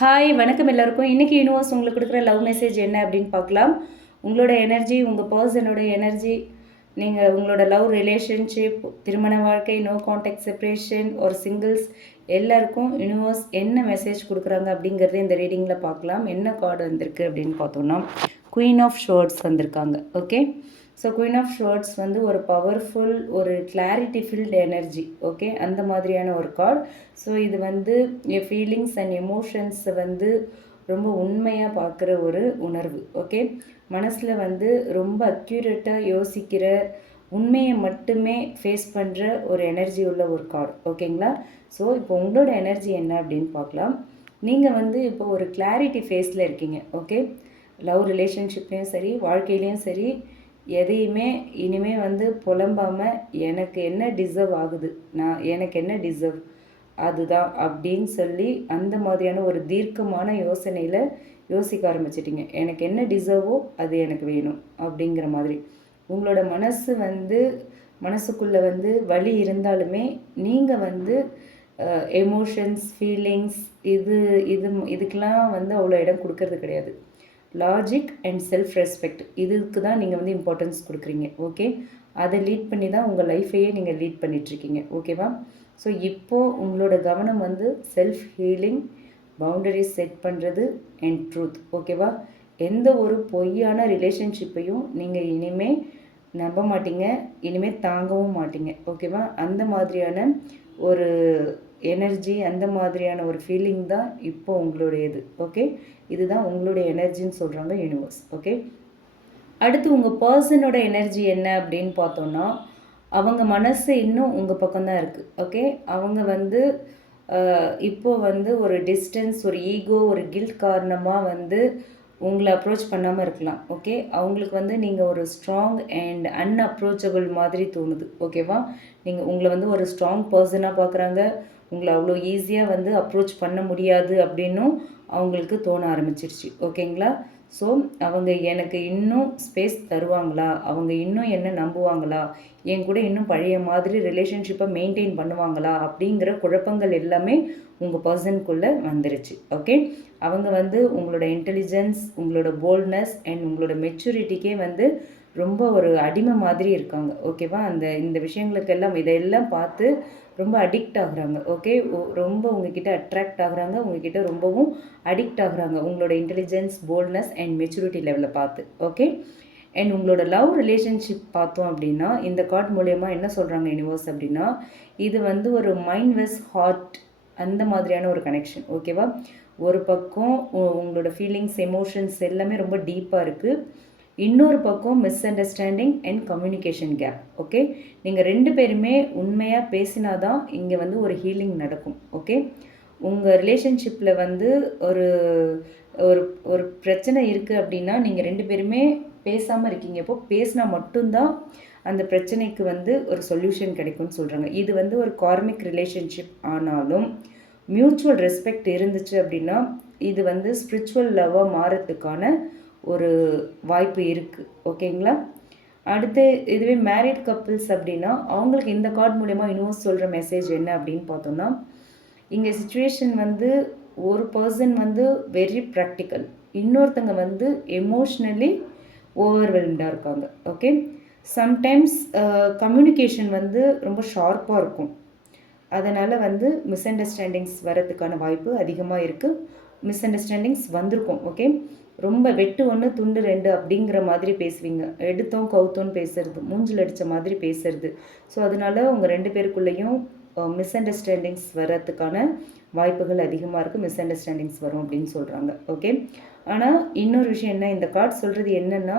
Hi வணக்கம் எல்லாருக்கும். இன்றைக்கி யூனிவர்ஸ் உங்களுக்கு கொடுக்குற லவ் மெசேஜ் என்ன அப்படின்னு பார்க்கலாம். உங்களோட எனர்ஜி, உங்கள் பர்சனோட எனர்ஜி, நீங்கள் உங்களோட லவ் ரிலேஷன்ஷிப், திருமண வாழ்க்கை, நோ கான்டாக்ட் செப்பரேஷன் ஒரு சிங்கிள்ஸ் எல்லாருக்கும் யூனிவர்ஸ் என்ன மெசேஜ் கொடுக்குறாங்க அப்படிங்கிறத இந்த ரீடிங்கில் பார்க்கலாம். என்ன கார்டு வந்திருக்கு அப்படின்னு பார்த்தோன்னா குயின் ஆஃப் ஷோர்ட்ஸ் வந்திருக்காங்க. Okay, so queen of swords வந்து ஒரு பவர்ஃபுல், ஒரு கிளாரிட்டி ஃபில்ட் எனர்ஜி. ஓகே, அந்த மாதிரியான ஒரு கார்டு. ஸோ இது வந்து ஃபீலிங்ஸ் அண்ட் எமோஷன்ஸை வந்து ரொம்ப உண்மையாக பார்க்குற ஒரு உணர்வு. ஓகே, மனசில் வந்து ரொம்ப அக்யூரேட்டாக யோசிக்கிற, உண்மையை மட்டுமே ஃபேஸ் பண்ணுற ஒரு எனர்ஜி உள்ள ஒரு கார்டு. ஓகேங்களா? ஸோ இப்போ உங்களோட எனர்ஜி என்ன அப்படின்னு பார்க்கலாம். நீங்கள் வந்து இப்போ ஒரு கிளாரிட்டி ஃபேஸில் இருக்கீங்க. ஓகே, லவ் ரிலேஷன்ஷிப்லேயும் சரி, வாழ்க்கையிலையும் சரி, எதையுமே இனிமேல் வந்து புலம்பாமல் எனக்கு என்ன டிசர்வ் ஆகுது, எனக்கு என்ன டிசர்வ் அதுதான் அப்படின்னு சொல்லி அந்த மாதிரியான ஒரு தீர்க்கமான யோசனையில் யோசிக்க ஆரம்பிச்சிட்டிங்க. எனக்கு என்ன டிசர்வோ அது எனக்கு வேணும் அப்படிங்கிற மாதிரி. உங்களோட மனசுக்குள்ளே வந்து வலி இருந்தாலுமே நீங்கள் வந்து எமோஷன்ஸ், ஃபீலிங்ஸ் இதுக்கெலாம் வந்து அவ்வளோ இடம் கொடுக்கறது கிடையாது. லாஜிக் அண்ட் செல்ஃப் ரெஸ்பெக்ட் இதுக்கு தான் நீங்கள் வந்து இம்பார்ட்டன்ஸ் கொடுக்குறீங்க. ஓகே, அதை லீட் பண்ணி தான் உங்கள் லைஃப்பையே நீங்கள் லீட் பண்ணிகிட்ருக்கீங்க. ஓகேவா? ஸோ இப்போது உங்களோட கவனம் வந்து செல்ஃப் ஹீலிங், பவுண்டரிஸ் செட் பண்ணுறது அண்ட் ட்ரூத். ஓகேவா? எந்த ஒரு பொய்யான ரிலேஷன்ஷிப்பையும் நீங்கள் இனிமேல் நம்ப மாட்டீங்க, இனிமேல் தாங்கவும் மாட்டீங்க. ஓகேவா? அந்த மாதிரியான ஒரு எனர்ஜி, அந்த மாதிரியான ஒரு ஃபீலிங் தான் இப்போ உங்களுடையது. ஓகே, இதுதான் உங்களுடைய எனர்ஜின்னு சொல்கிறாங்க யூனிவர்ஸ். ஓகே, அடுத்து உங்கள் பர்சனோட எனர்ஜி என்ன அப்படின்னு பார்த்தோன்னா, அவங்க மனசு இன்னும் உங்கள் பக்கம்தான் இருக்குது. ஓகே, அவங்க வந்து இப்போது வந்து ஒரு டிஸ்டன்ஸ், ஒரு ஈகோ, ஒரு கில்ட் காரணமாக வந்து உங்களை அப்ரோச் பண்ணாமல் இருக்கலாம். ஓகே, அவங்களுக்கு வந்து நீங்கள் ஒரு ஸ்ட்ராங் அண்ட் அன்அப்ரோச்சபிள் மாதிரி தோணுது. ஓகேவா? உங்களை வந்து ஒரு ஸ்ட்ராங் பர்சனாக பார்க்குறாங்க. உங்களை அவ்வளோ ஈஸியாக வந்து அப்ரோச் பண்ண முடியாது அப்படின்னும் அவங்களுக்கு தோண ஆரம்பிச்சிருச்சு. ஓகேங்களா? ஸோ அவங்க எனக்கு இன்னும் ஸ்பேஸ் தருவாங்களா, அவங்க இன்னும் என்ன நம்புவாங்களா, என் கூட இன்னும் பழைய மாதிரி ரிலேஷன்ஷிப்பை மெயின்டைன் பண்ணுவாங்களா அப்படிங்கிற குழப்பங்கள் எல்லாமே உங்கள் பர்சனுக்குள்ளே வந்துருச்சு. ஓகே, அவங்க வந்து உங்களோட இன்டெலிஜென்ஸ், உங்களோட போல்ட்னஸ் அண்ட் உங்களோட மெச்சூரிட்டிக்கே வந்து ரொம்ப ஒரு அடிமை மாதிரி இருக்காங்க. ஓகேவா? இந்த விஷயங்களுக்கெல்லாம் இதையெல்லாம் பார்த்து ரொம்ப அடிக்ட் ஆகுறாங்க. ஓகே, ரொம்ப உங்ககிட்ட அட்ராக்ட் ஆகுறாங்க, உங்ககிட்ட ரொம்பவும் அடிக்ட் ஆகுறாங்க உங்களோட இன்டெலிஜென்ஸ், போல்ட்னஸ் அண்ட் மெச்சூரிட்டி லெவலை பார்த்து. ஓகே, அண்ட் உங்களோட லவ் ரிலேஷன்ஷிப் பார்த்தோம் அப்படின்னா இந்த கார்டு மூலயமா என்ன சொல்கிறாங்க யூனிவர்ஸ் அப்படின்னா, இது வந்து ஒரு மைண்ட் வெஸ் ஹார்ட் அந்த மாதிரியான ஒரு கனெக்ஷன். ஓகேவா? ஒரு பக்கம் உங்களோட ஃபீலிங்ஸ், எமோஷன்ஸ் எல்லாமே ரொம்ப டீப்பாக இருக்குது. இன்னொரு பக்கம் misunderstanding and communication gap. Okay, நீங்கள் 2 பேருமே உண்மையாக பேசினாதான் இங்கே வந்து ஒரு ஹீலிங் நடக்கும். ஓகே, உங்கள் ரிலேஷன்ஷிப்பில் வந்து ஒரு ஒரு ஒரு பிரச்சனை இருக்குது அப்படின்னா நீங்கள் 2 பேருமே பேசாமல் இருக்கீங்க. இப்போது பேசினா மட்டும்தான் அந்த பிரச்சனைக்கு வந்து ஒரு சொல்யூஷன் கிடைக்கும்னு சொல்கிறாங்க. இது வந்து ஒரு கார்மிக் ரிலேஷன்ஷிப் ஆனாலும் மியூச்சுவல் ரெஸ்பெக்ட் இருந்துச்சு அப்படின்னா இது வந்து ஸ்பிரிச்சுவல் லவ்வாக மாறத்துக்கான ஒரு வாய்ப்பு இருக்குது. ஓகேங்களா? அடுத்து இதுவே மேரிட் கப்புள்ஸ் அப்படின்னா அவங்களுக்கு இந்த கார்டு மூலயமா யூனிவர்ஸ் சொல்கிற மெசேஜ் என்ன அப்படின்னு பார்த்தோம்னா, இங்கே சுச்சுவேஷன் வந்து ஒரு பர்சன் வந்து வெரி ப்ராக்டிக்கல், இன்னொருத்தங்க வந்து எமோஷ்னலி ஓவர்வெல்ம்டாக இருக்காங்க. ஓகே, சம்டைம்ஸ் கம்யூனிகேஷன் வந்து ரொம்ப ஷார்ப்பாக இருக்கும். அதனால் வந்து மிஸ் அண்டர்ஸ்டாண்டிங்ஸ் வரதுக்கான வாய்ப்பு அதிகமாக இருக்குது. மிஸ் அண்டர்ஸ்டாண்டிங்ஸ் வந்திருக்கும். ஓகே, ரொம்ப வெட்டு 1 துண்டு 2 அப்படிங்கிற மாதிரி பேசுவீங்க. எடுத்தோம் கவுத்தோன்னு பேசுறது, மூஞ்சில் அடித்த மாதிரி பேசுறது. ஸோ அதனால் உங்கள் 2 பேருக்குள்ளேயும் மிஸ் அண்டர்ஸ்டாண்டிங்ஸ் வர்றதுக்கான வாய்ப்புகள் அதிகமாக இருக்குது. மிஸ் அண்டர்ஸ்டாண்டிங்ஸ் வரும் அப்படின்னு சொல்கிறாங்க. ஓகே, ஆனால் இன்னொரு விஷயம் என்ன, இந்த கார்டு சொல்கிறது என்னென்னா,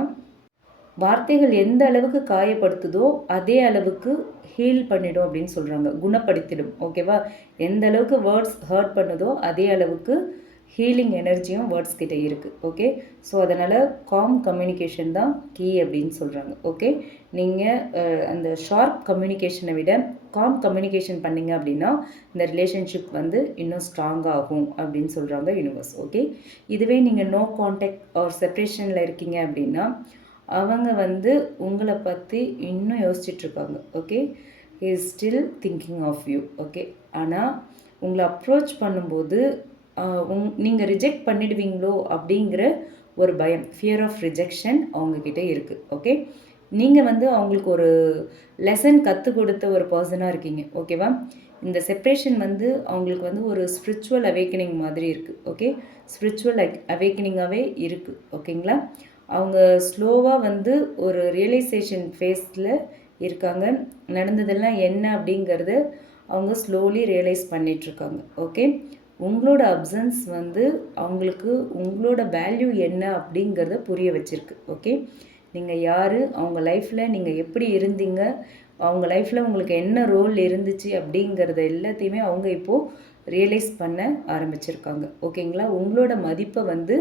வார்த்தைகள் எந்த அளவுக்கு காயப்படுத்துதோ அதே அளவுக்கு ஹீல் பண்ணிடும் அப்படின்னு சொல்கிறாங்க. குணப்படுத்திடும். ஓகேவா? எந்த அளவுக்கு வேர்ட்ஸ் ஹர்ட் பண்ணுதோ அதே அளவுக்கு ஹீலிங் எனர்ஜியும் வேர்ட்ஸ் கிட்டே இருக்குது. ஓகே, ஸோ அதனால் காம் கம்யூனிகேஷன் தான் கீ அப்படின்னு சொல்கிறாங்க. ஓகே, நீங்கள் அந்த ஷார்ப் கம்யூனிகேஷனை விட காம் கம்யூனிகேஷன் பண்ணிங்க அப்படின்னா இந்த ரிலேஷன்ஷிப் வந்து இன்னும் ஸ்ட்ராங்காகும் அப்படின்னு சொல்கிறாங்க யூனிவர்ஸ். ஓகே, இதுவே நீங்கள் நோ கான்டாக்ட் ஆர் செப்ரேஷனில் இருக்கீங்க அப்படின்னா அவங்க வந்து உங்களை பற்றி இன்னும் யோசிச்சுட்ருக்காங்க. Okay, he is still thinking of you. Okay, ஆனால் உங்களை அப்ரோச் பண்ணும்போது நீங்கள் ரிஜெக்ட் பண்ணிடுவீங்களோ அப்படிங்கிற ஒரு பயம், ஃபியர் ஆஃப் ரிஜெக்ஷன் அவங்கக்கிட்ட இருக்குது. ஓகே, நீங்கள் வந்து அவங்களுக்கு ஒரு லெசன் கற்றுக் கொடுத்த ஒரு பர்சனாக இருக்கீங்க. ஓகேவா? இந்த செப்ரேஷன் வந்து அவங்களுக்கு வந்து ஒரு ஸ்பிரிச்சுவல் அவேக்கனிங் மாதிரி இருக்குது. ஓகே, ஸ்பிரிச்சுவல் அவேக்கனிங்காகவே இருக்குது. ஓகேங்களா? அவங்க ஸ்லோவாக வந்து ஒரு ரியலைசேஷன் ஃபேஸில் இருக்காங்க. நடந்ததெல்லாம் என்ன அப்படிங்கிறத அவங்க ஸ்லோலி ரியலைஸ் பண்ணிகிட்ருக்காங்க. ஓகே, உங்களோட அப்சன்ஸ் வந்து அவங்களுக்கு உங்களோட வேல்யூ என்ன அப்படிங்கிறத புரிய வச்சுருக்கு. ஓகே, நீங்கள் யார், அவங்க லைஃப்பில் நீங்கள் எப்படி இருந்தீங்க, அவங்க லைஃப்பில் உங்களுக்கு என்ன ரோல் இருந்துச்சு அப்படிங்கிறத எல்லாத்தையுமே அவங்க இப்போது ரியலைஸ் பண்ண ஆரம்பிச்சிருக்காங்க. ஓகேங்களா? உங்களோட மதிப்பை வந்து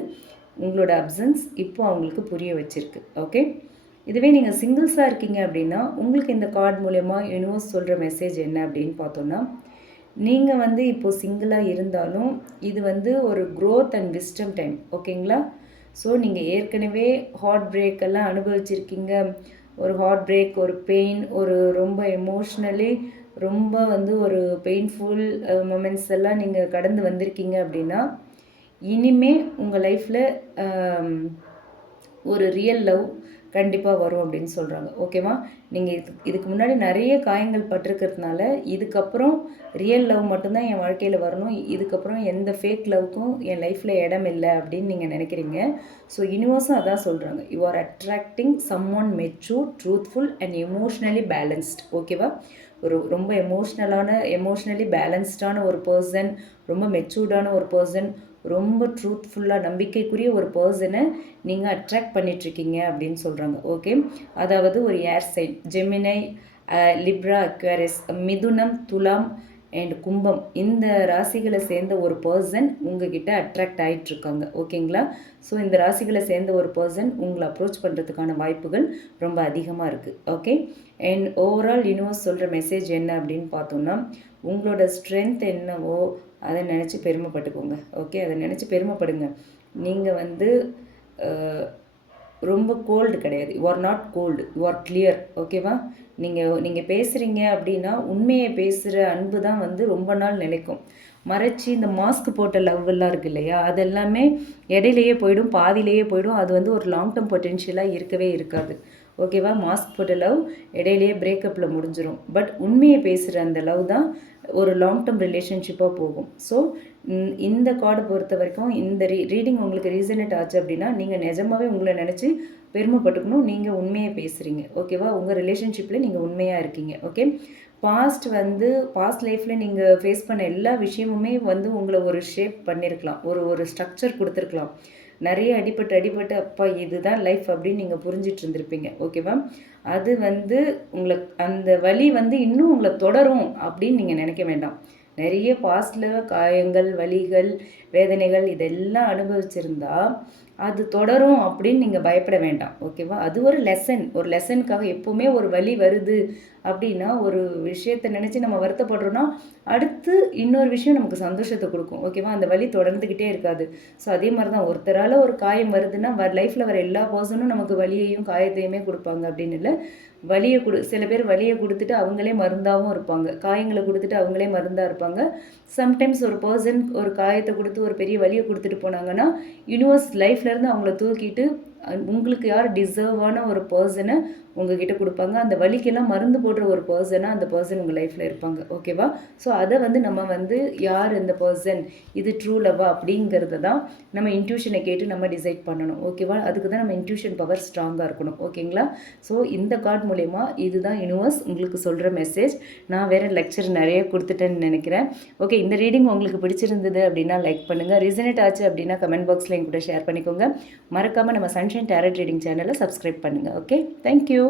உங்களோட அப்சன்ஸ் இப்போ அவங்களுக்கு புரிய வச்சுருக்கு. ஓகே, இதுவே நீங்கள் சிங்கிள்ஸாக இருக்கீங்க அப்படின்னா உங்களுக்கு இந்த கார்டு மூலயமா யூனிவர்ஸ் சொல்கிற மெசேஜ் என்ன அப்படின்னு பார்த்தோன்னா, நீங்கள் வந்து இப்போது சிங்கிளாக இருந்தாலும் இது வந்து ஒரு க்ரோத் அண்ட் விஸ்டம் டைம். ஓகேங்களா? ஸோ நீங்கள் ஏற்கனவே ஹார்ட் பிரேக் எல்லாம் அனுபவிச்சிருக்கீங்க. ஒரு ஹார்ட் பிரேக், ஒரு பெயின், ஒரு ரொம்ப எமோஷ்னலி ரொம்ப வந்து ஒரு பெயின்ஃபுல் மொமெண்ட்ஸ் எல்லாம் நீங்கள் கடந்து வந்திருக்கீங்க அப்படின்னா, இனிமே உங்கள் லைஃப்பில் ஒரு ரியல் லவ் கண்டிப்பாக வரும் அப்படின்னு சொல்கிறாங்க. ஓகேவா? நீங்கள் இதுக்கு முன்னாடி நிறைய காயங்கள் பட்டிருக்கிறதுனால இதுக்கப்புறம் ரியல் லவ் மட்டும்தான் என் வாழ்க்கையில் வரணும், இதுக்கப்புறம் எந்த ஃபேக் லவ்க்கும் என் லைஃப்பில் இடம் இல்லை அப்படின்னு நீங்கள் நினைக்கிறீங்க. ஸோ யூனிவர்ஸும் அதான் சொல்கிறாங்க, you are attracting someone mature, truthful and emotionally balanced. ஓகேவா? ரொம்ப எமோஷ்னலி பேலன்ஸ்டான ஒரு பர்சன், ரொம்ப மெச்சூர்டான ஒரு பர்சன், ரொம்ப ட்ரூத்ஃபுல்லாக நம்பிக்கைக்குரிய ஒரு பர்சனை நீங்கள் அட்ராக்ட் பண்ணிகிட்ருக்கீங்க அப்படின்னு சொல்கிறாங்க. ஓகே, அதாவது ஒரு ஏர் சைன், ஜெமினை, லிப்ரா, அக்வாரிஸ், மிதுனம், துலாம் அண்ட் கும்பம், இந்த ராசிகளை சேர்ந்த ஒரு பர்சன் உங்ககிட்ட அட்ராக்ட் ஆகிட்டுருக்காங்க. ஓகேங்களா? ஸோ இந்த ராசிகளை சேர்ந்த ஒரு பர்சன் உங்களை அப்ரோச் பண்ணுறதுக்கான வாய்ப்புகள் ரொம்ப அதிகமாக இருக்குது. ஓகே, அண்ட் ஓவரால் யூனிவர்ஸ் சொல்கிற மெசேஜ் என்ன அப்படின்னு பார்த்தோம்னா, உங்களோட ஸ்ட்ரென்த் என்னவோ அதை நினச்சி பெருமைப்பட்டுக்கோங்க. ஓகே, அதை நினச்சி பெருமைப்படுங்க. நீங்கள் வந்து ரொம்ப கோல்டு கிடையாது. You are not cold, you are clear. ஓகேவா? நீங்கள் பேசுகிறீங்க அப்படின்னா உண்மையை பேசுகிற அன்பு தான் வந்து ரொம்ப நாள் நிலைக்கும். மறைச்சி இந்த மாஸ்க் போட்ட லவ் எல்லாம் இருக்குது இல்லையா, அதெல்லாமே இடையிலேயே போயிடும், பாதியிலேயே போயிடும். அது வந்து ஒரு லாங் டேர்ம் பொட்டென்ஷியலாக இருக்கவே இருக்காது. ஓகேவா? மாஸ்க் போட்ட லவ் இடையிலேயே பிரேக்கப்பில் முடிஞ்சிடும். பட் உண்மையை பேசுகிற அந்த லவ் தான் ஒரு லாங் டேர்ம் ரிலேஷன்ஷிப்பாக போகும். ஸோ இந்த கார்டை பொறுத்த வரைக்கும் இந்த ரீடிங் உங்களுக்கு ரீசனேட் ஆச்சு அப்படின்னா நீங்கள் நிஜமாகவே உங்களை நினச்சி பெருமைப்பட்டுக்கணும். நீங்கள் உண்மையை பேசுகிறீங்க. ஓகேவா? உங்கள் ரிலேஷன்ஷிப்பில் நீங்கள் உண்மையாக இருக்கீங்க. ஓகே, பாஸ்ட் லைஃப்பில் நீங்கள் ஃபேஸ் பண்ண எல்லா விஷயமுமே வந்து உங்களை ஒரு ஷேப் பண்ணியிருக்கலாம், ஒரு ஸ்ட்ரக்சர் கொடுத்துருக்கலாம். நிறைய அடிபட்டு அப்பா இதுதான் லைஃப் அப்படின்னு நீங்கள் புரிஞ்சிட்டு இருந்திருப்பீங்க. ஓகேவா? அது வந்து அந்த வலி வந்து இன்னும் உங்களை தொடரும் அப்படின்னு நீங்கள் நினைக்க வேண்டாம். நிறைய பாஸ்டில் காயங்கள், வலிகள், வேதனைகள் இதெல்லாம் அனுபவிச்சிருந்தா அது தொடரும் அப்படின்னு நீங்கள் பயப்பட வேண்டாம். ஓகேவா? அது ஒரு லெசனுக்காக. எப்போவுமே ஒரு வலி வருது அப்படின்னா, ஒரு விஷயத்தை நினச்சி நம்ம வருத்தப்படுறோன்னா அடுத்து இன்னொரு விஷயம் நமக்கு சந்தோஷத்தை கொடுக்கும். ஓகேவா? அந்த வலி தொடர்ந்துக்கிட்டே இருக்காது. ஸோ அதே மாதிரி தான் ஒருத்தரால் ஒரு காயம் வருதுன்னா லைஃப்பில் வர எல்லா பர்சனும் நமக்கு வலியையும் காயத்தையுமே கொடுப்பாங்க அப்படின்னு இல்லை. சில பேர் வலியை கொடுத்துட்டு அவங்களே மருந்தாகவும் இருப்பாங்க, காயங்களை கொடுத்துட்டு அவங்களே மருந்தாக இருப்பாங்க. சம்டைம்ஸ் ஒரு பர்சன் ஒரு காயத்தை கொடுத்து ஒரு பெரிய வலியை கொடுத்துட்டு போனாங்கன்னா யூனிவர்ஸ் லைஃப்லேருந்து அவங்கள தூக்கிட்டு உங்களுக்கு யார் டிசர்வான ஒரு பர்சனை உங்ககிட்ட கொடுப்பாங்க. அந்த வலிக்கெல்லாம் மருந்து போடுற ஒரு பர்சனாக அந்த பர்சன் உங்கள் லைஃப்பில் இருப்பாங்க. ஓகேவா? ஸோ அதை வந்து நம்ம வந்து யார் இந்த பர்சன், இது ட்ரூ லவ்வா அப்படிங்கிறத தான் நம்ம இன்ட்யூஷனை கேட்டு நம்ம டிசைட் பண்ணணும். ஓகேவா? அதுக்கு தான் நம்ம இன்ட்யூஷன் பவர் ஸ்ட்ராங்காக இருக்கணும். ஓகேங்களா? ஸோ இந்த கார்டு மூலயமா இதுதான் யூனிவர்ஸ் உங்களுக்கு சொல்கிற மெசேஜ். நான் வேறு லெக்சர் நிறைய கொடுத்துட்டேன்னு நினைக்கிறேன். ஓகே, இந்த ரீடிங் உங்களுக்கு பிடிச்சிருந்தது அப்படின்னா லைக் பண்ணுங்கள். ரிசனேட் ஆச்சு அப்படின்னா கமெண்ட் பாக்ஸில் என் கூட ஷேர் பண்ணிக்கோங்க. மறக்காமல் நம்ம சன்ஷைன் டேரட் ரீடிங் சேனலை சப்ஸ்கிரைப் பண்ணுங்கள். Okay, thank you.